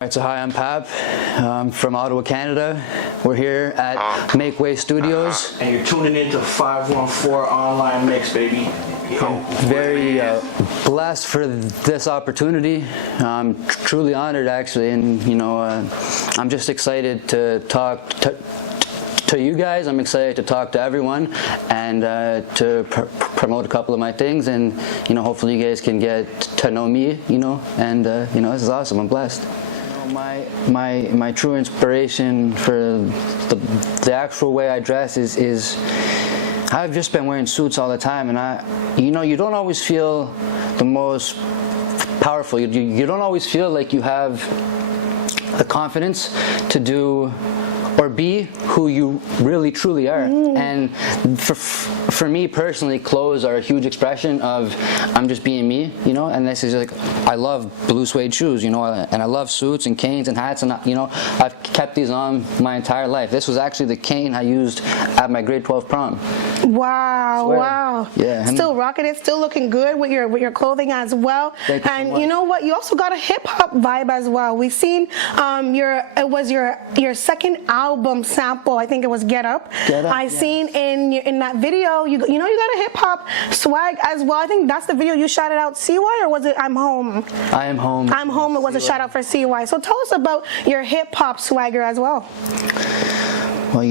Alright, so hi, I'm PAP from Ottawa, Canada. We're here at Makeway Studios. And you're tuning into 514 Online Mix, baby. I'm very blessed for this opportunity. I'm truly honored, actually, and I'm just excited to talk to you guys. I'm excited to talk to everyone and to promote a couple of my things, and hopefully you guys can get to know me, and this is awesome. I'm blessed. My true inspiration for the actual way I dress is I've just been wearing suits all the time, and you don't always feel the most powerful. You don't always feel like you have the confidence to do or be who you really truly are. And for me personally, clothes are a huge expression of I'm just being me, and this is like, I love blue suede shoes, and I love suits and canes and hats, and I've kept these on my entire life. This was actually the cane I used at my grade 12 prom. Wow, wow. Yeah. Still rocking it, still looking good with your clothing as well. Thank you and so much. You know what? You also got a hip hop vibe as well. We've seen it was your second album sample. I think it was Get Up. I seen in that video you got a hip hop swag as well. I think that's the video you shouted out CY, or was it I'm Home? I Am Home. I'm Home. It was a shout out for CY. So tell us about your hip hop swagger as well. Well,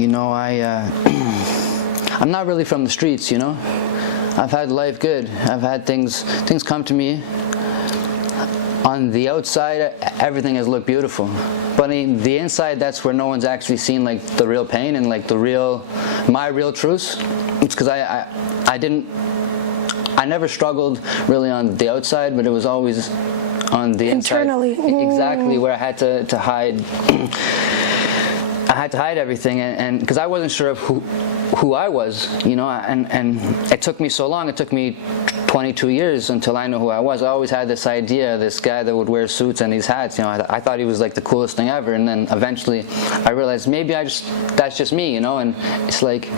I'm not really from the streets, I've had life good. I've had things come to me. On the outside, everything has looked beautiful. But in the inside, that's where no one's actually seen like the real pain and like my real truths. It's because I never struggled really on the outside, but it was always on the internally. Inside. Exactly, where I had to hide. I had to hide everything, and because I wasn't sure of who I was, and it took me so long. It took me 22 years until I knew who I was. I always had this idea, this guy that would wear suits and these hats. I thought he was like the coolest thing ever, and then eventually I realized maybe that's just me, and it's like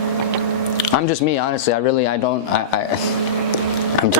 I'm just me. Honestly, I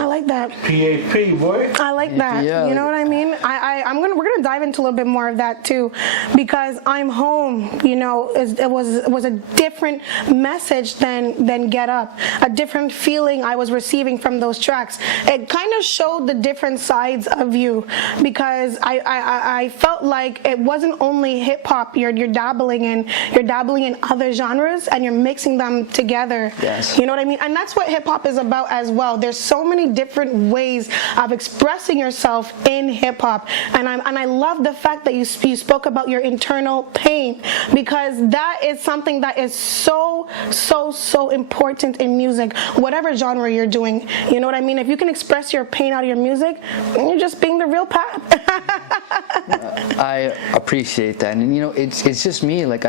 like that. PAP, boy. I like that. Yeah. You know what I mean? We're gonna dive into a little bit more of that too, because I'm Home. It was a different message than Get Up. A different feeling I was receiving from those tracks. It kind of showed the different sides of you, because I felt like it wasn't only hip hop. You're dabbling in other genres, and you're mixing them together. Yes. You know what I mean? And that's what hip hop is about as well. There's so many different ways of expressing yourself in hip hop, and I love the fact that you spoke about your internal pain, because that is something that is so important in music, whatever genre you're doing. You know what I mean? If you can express your pain out of your music, you're just being the real PAP. I appreciate that, and it's just me. Like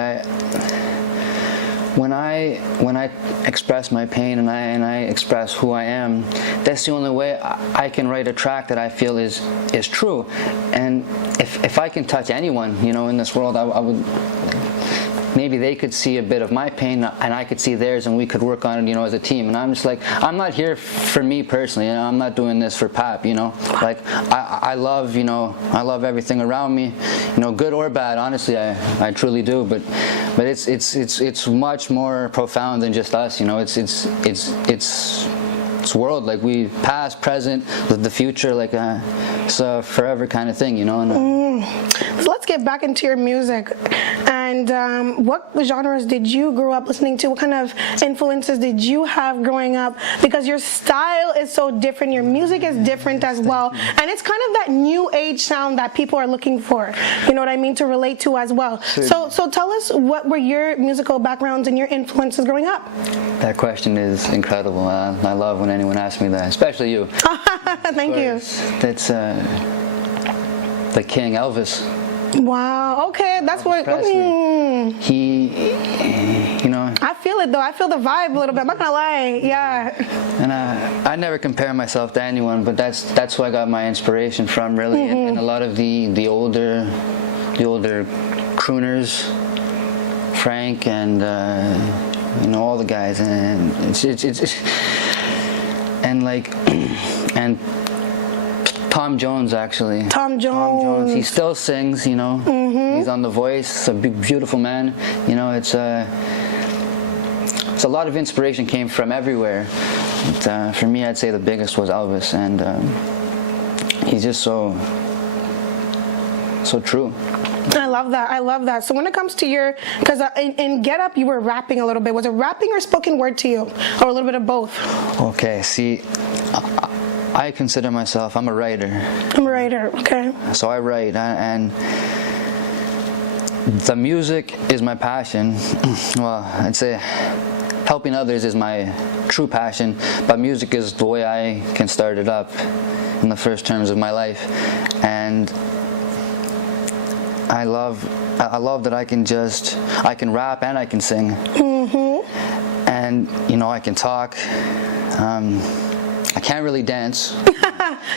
when I express my pain and I express who I am, that's the only way I can write a track that I feel is true. And if I can touch anyone, in this world, I would. Maybe they could see a bit of my pain and I could see theirs, and we could work on it, as a team. And I'm just like, I'm not here for me personally. I'm not doing this for PAP. Like I love, I love everything around me, good or bad. Honestly, I truly do. But it's much more profound than just us. It's world, like we past, present, the future, like it's a forever kind of thing, So let's get back into your music. And what genres did you grow up listening to? What kind of influences did you have growing up? Because your style is so different, your music is different as well, and it's kind of that new age sound that people are looking for. You know what I mean? To relate to as well. So tell us, what were your musical backgrounds and your influences growing up? That question is incredible. I love when anyone asks me that, especially you. Thank you. That's the King, Elvis. Wow. Okay, that's what. He, I feel it though. I feel the vibe a little bit. I'm not gonna lie. Yeah. And I never compare myself to anyone, but that's who I got my inspiration from, really. And a lot of the older crooners, Frank and all the guys, and it's and Tom Jones, actually. Tom Jones. He still sings, you know. He's on The Voice. A beautiful man. You know, it's a lot of inspiration came from everywhere. But, for me, I'd say the biggest was Elvis, and he's just so true. I love that. I love that. So when it comes to your, because in Get Up, you were rapping a little bit. Was it rapping or spoken word to you, or a little bit of both? Okay, see, I consider myself, I'm a writer. I'm a writer, okay. So I write, and the music is my passion. Well, I'd say helping others is my true passion, but music is the way I can start it up in the first terms of my life. And I love that I can rap and I can sing. And, you know, I can talk. I can't really dance.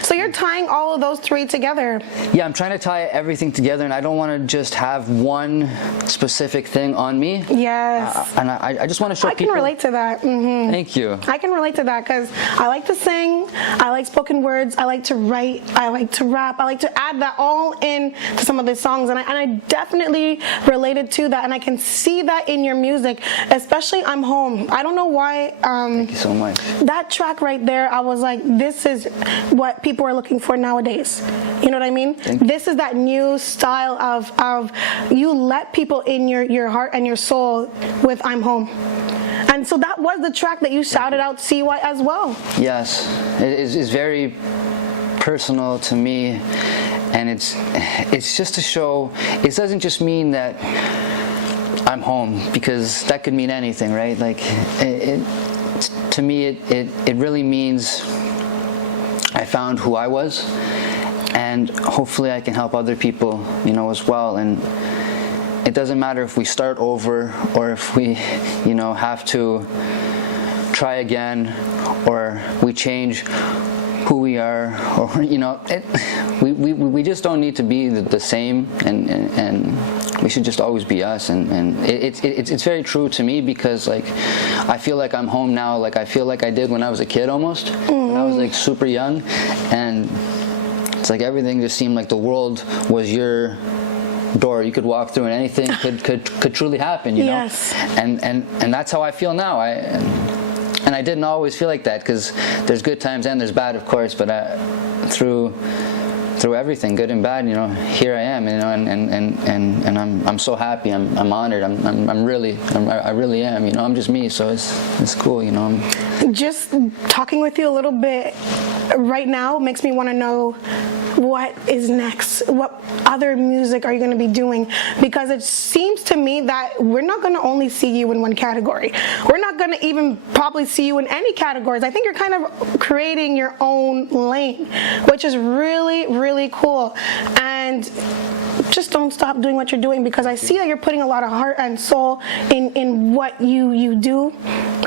So you're tying all of those three together. Yeah, I'm trying to tie everything together, and I don't want to just have one specific thing on me. Yes. And I just want to show people. I can relate to that. Thank you. I can relate to that because I like to sing, I like spoken words, I like to write, I like to rap, I like to add that all in to some of the songs, and I definitely related to that, and I can see that in your music, especially I'm Home. I don't know why. Thank you so much. That track right there, I was like, this is what people are looking for nowadays. You know what I mean? This is that new style of you let people in your heart and your soul with I'm Home. And so that was the track that you shouted out CY as well. Yes, it is very personal to me, and it's just to show, it doesn't just mean that I'm home, because that could mean anything, right? Like, to me, it really means I found who I was, and hopefully I can help other people, you know, as well. And it doesn't matter if we start over or if we, you know, have to try again, or we change who we are, or, you know, we just don't need to be the same, and we should just always be us. And it's very true to me, because like I feel like I'm home now, like I feel like I did when I was a kid almost, when I was like super young, and it's like everything just seemed like the world was your door. You could walk through and anything could truly happen, you know. Yes. And that's how I feel now. And I didn't always feel like that, because there's good times and there's bad, of course, but through everything, good and bad, you know, here I am, you know, and I'm so happy. I'm honored. I really am, you know. I'm just me, so it's cool, you know. Just talking with you a little bit right now makes me want to know what is next. What other music are you going to be doing? Because it seems to me that we're not going to only see you in one category. We're not going to even probably see you in any categories. I think you're kind of creating your own lane, which is really, really cool. And just don't stop doing what you're doing, because I see that you're putting a lot of heart and soul in what you do,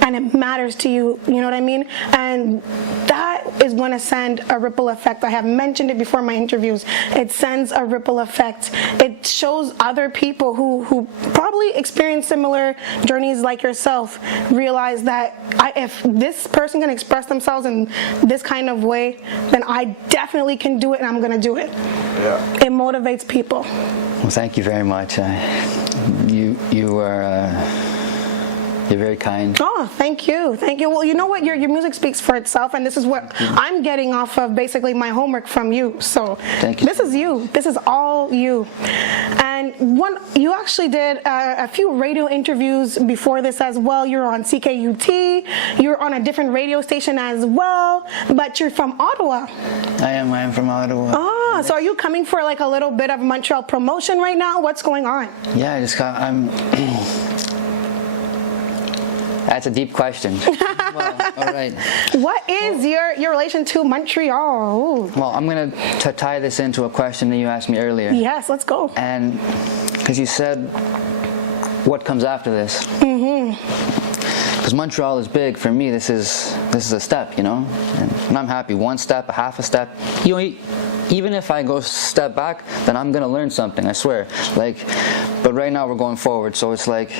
and it matters to you, you know what I mean? And that is going to send a ripple effect. I have mentioned it before in my interviews. It sends a ripple effect. It shows other people who probably experience similar journeys like yourself realize that if this person can express themselves in this kind of way, then I definitely can do it, and I'm going to do it. Yeah. It motivates people. Well, thank you very much. You are you're very kind. Oh, thank you. Thank you. Well, you know what? Your music speaks for itself, and this is what I'm getting off of basically my homework from you. So thank you. This is you. This is all you. And you actually did a few radio interviews before this as well. You're on CKUT. You're on a different radio station as well, but you're from Ottawa. I am from Ottawa. Oh, so are you coming for like a little bit of Montreal promotion right now? What's going on? Yeah, I'm That's a deep question. Well, all right. What is your relation to Montreal? Ooh. Well, I'm going to tie this into a question that you asked me earlier. Yes, let's go. And because you said, what comes after this? Because Montreal is big for me. This is a step, you know. And I'm happy. One step, a half a step. You know, even if I go step back, then I'm gonna learn something. I swear. Like, but right now we're going forward. So it's like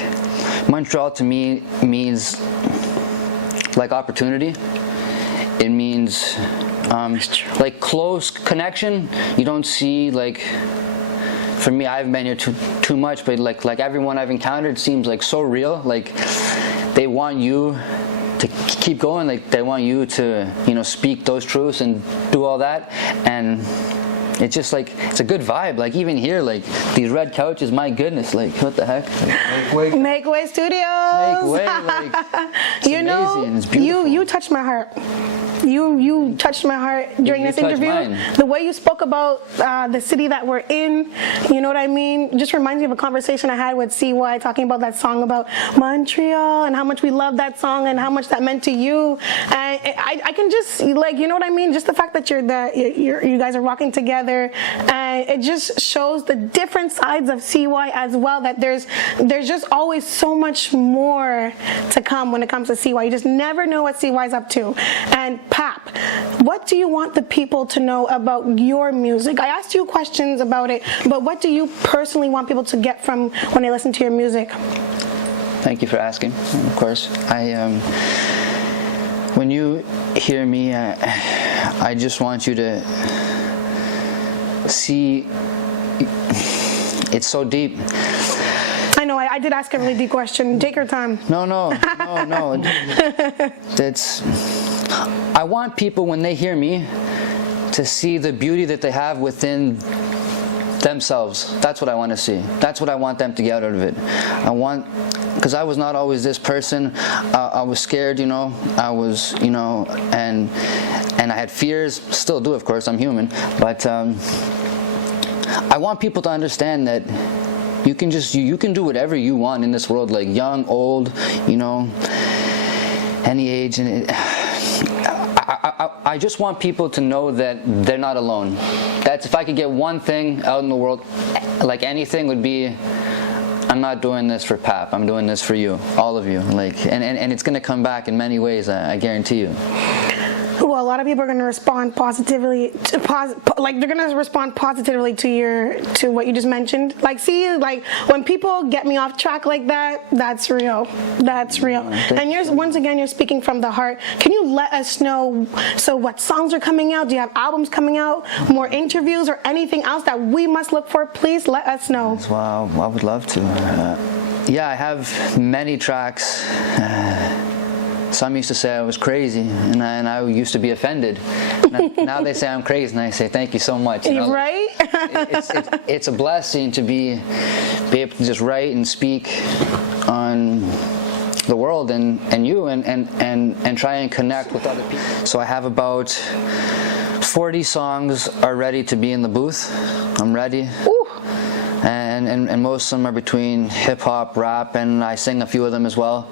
Montreal to me means like opportunity. It means Like close connection, you don't see like. For me, I haven't been here too much, but like everyone I've encountered seems like so real. Like they want you to keep going. Like they want you to, speak those truths and do all that. And it's just like, it's a good vibe. Like even here, like these red couches, my goodness, like what the heck? Makeway Studios. Makeway, like it's amazing. It's beautiful. You touched my heart. You touched my heart during this interview. Mine. The way you spoke about the city that we're in, you know what I mean? Just reminds me of a conversation I had with CY talking about that song about Montreal and how much we love that song and how much that meant to you. And I can just like, you know what I mean? Just the fact that you guys are walking together, and it just shows the different sides of CY as well. That there's just always so much more to come when it comes to CY. You just never know what CY's up to. And PAP, what do you want the people to know about your music? I asked you questions about it, but what do you personally want people to get from when they listen to your music? Thank you for asking. Of course, when you hear me, I just want you to see it's so deep. I know, I did ask a really deep question. Take your time. No. I want people, when they hear me, to see the beauty that they have within themselves. That's what I want to see. That's what I want them to get out of it. Because I was not always this person. I was scared, I was, and I had fears, still do, of course, I'm human. But I want people to understand that you can do whatever you want in this world, like young, old, any age. And I just want people to know that they're not alone. That's, if I could get one thing out in the world, like anything, would be, I'm not doing this for PAP. I'm doing this for you, all of you. Like, and it's going to come back in many ways. I guarantee you. Well, a lot of people are going to respond positively they're going to respond positively to what you just mentioned. Like, see, like when people get me off track like that, that's real. That's real. And once again, you're speaking from the heart. Can you let us know, so what songs are coming out? Do you have albums coming out, more interviews, or anything else that we must look for? Please let us know. Wow, I would love to. Yeah, I have many tracks. Some used to say I was crazy, and I used to be offended. Now they say I'm crazy, and I say thank you so much. Right? It's a blessing to be able to just write and speak on the world and you and try and connect with other people. So I have about 40 songs are ready to be in the booth. I'm ready. Ooh. And most of them are between hip hop, rap, and I sing a few of them as well.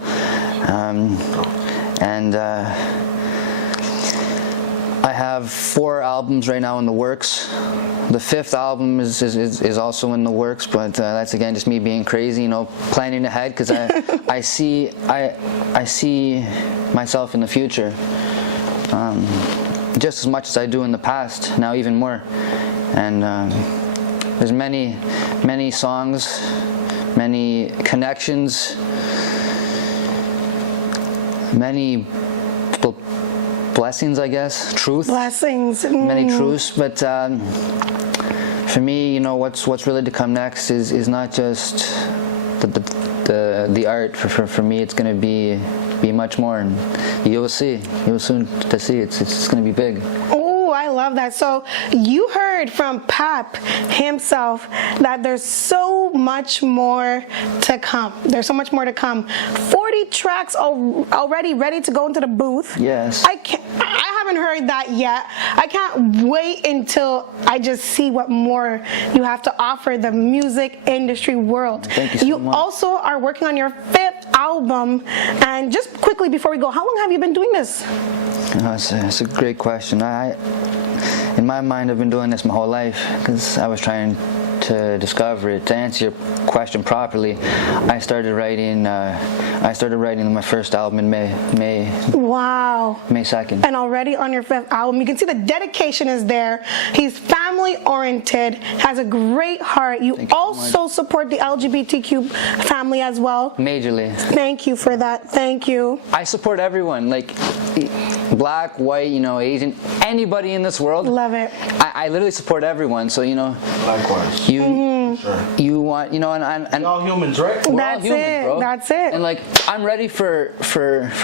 I have 4 albums right now in the works. The 5th album is also in the works, but that's again just me being crazy, planning ahead, because I see myself in the future just as much as I do in the past, now even more. And there's many songs, many connections, many blessings, I guess, truth. Blessings. Many truths, but for me, what's really to come next is not just the art. For me, it's going to be much more, and you'll see. You'll soon to see. It's going to be big. I love that. So you heard from PAP himself that there's so much more to come. There's so much more to come. 40 tracks already ready to go into the booth. Yes. I haven't heard that yet. I can't wait until I just see what more you have to offer the music industry world. Thank you so much. You also are working on your 5th album. And just quickly before we go, how long have you been doing this? It's a great question. In my mind, I've been doing this my whole life because I was trying to discover it. To answer your question properly, I started writing my first album in May. Wow. May 2nd. And already on your 5th album, you can see the dedication is there. He's family oriented, has a great heart. You also support the LGBTQ family as well. Majorly. Thank you for that. Thank you. I support everyone. Like, black, white, you know, Asian, anybody in this world. Love it. I literally support everyone. So, you know, Likewise. you want, you know, and We're all humans, right? we're all That's humans, it. bro. That's it. And like, I'm ready for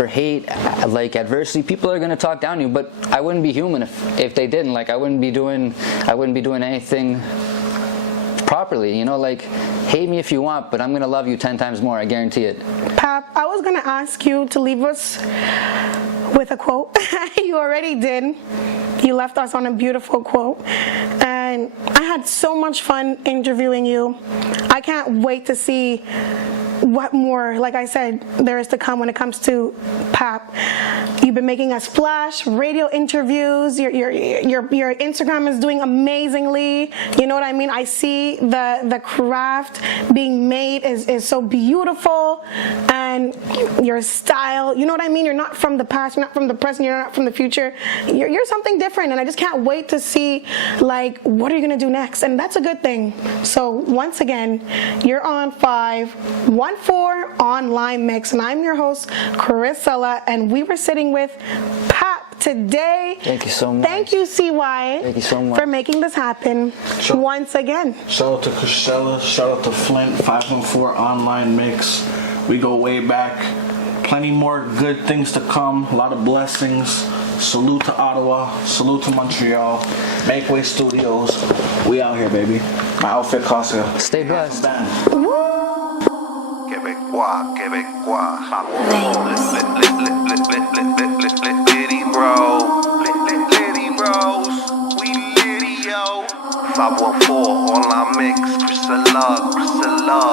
hate, like adversity. People are gonna talk down to you, but I wouldn't be human if they didn't. Like, I wouldn't be doing anything properly. You know, like, hate me if you want, but I'm gonna love you 10 times more. I guarantee it. Pap, I was gonna ask you to leave us with a quote. You already did. You left us on a beautiful quote. And I had so much fun interviewing you. I can't wait to see what more, like I said, there is to come when it comes to PAP. You've been making a splash, radio interviews, your Instagram is doing amazingly. You know what I mean? I see the craft being made is so beautiful, and your style, you know what I mean? You're not from the past, you're not from the present, you're not from the future. You're something different, and I just can't wait to see, like, what are you gonna do next? And that's a good thing. So once again, you're on 514 Online Mix, and I'm your host, Carissella, and we were sitting with PAP today. Thank you so much. Thank you, CY. Thank you so much for making this happen once again. Shout out to Carissella, shout out to Flint, 514 Online Mix. We go way back. Plenty more good things to come. A lot of blessings. Salute to Ottawa. Salute to Montreal. Makeway Studios. We out here, baby. My outfit costs you. Stay blessed. Québécois, Québécois, litty bro, litty bros, we litty yo. 514 Online Mix, Priscilla.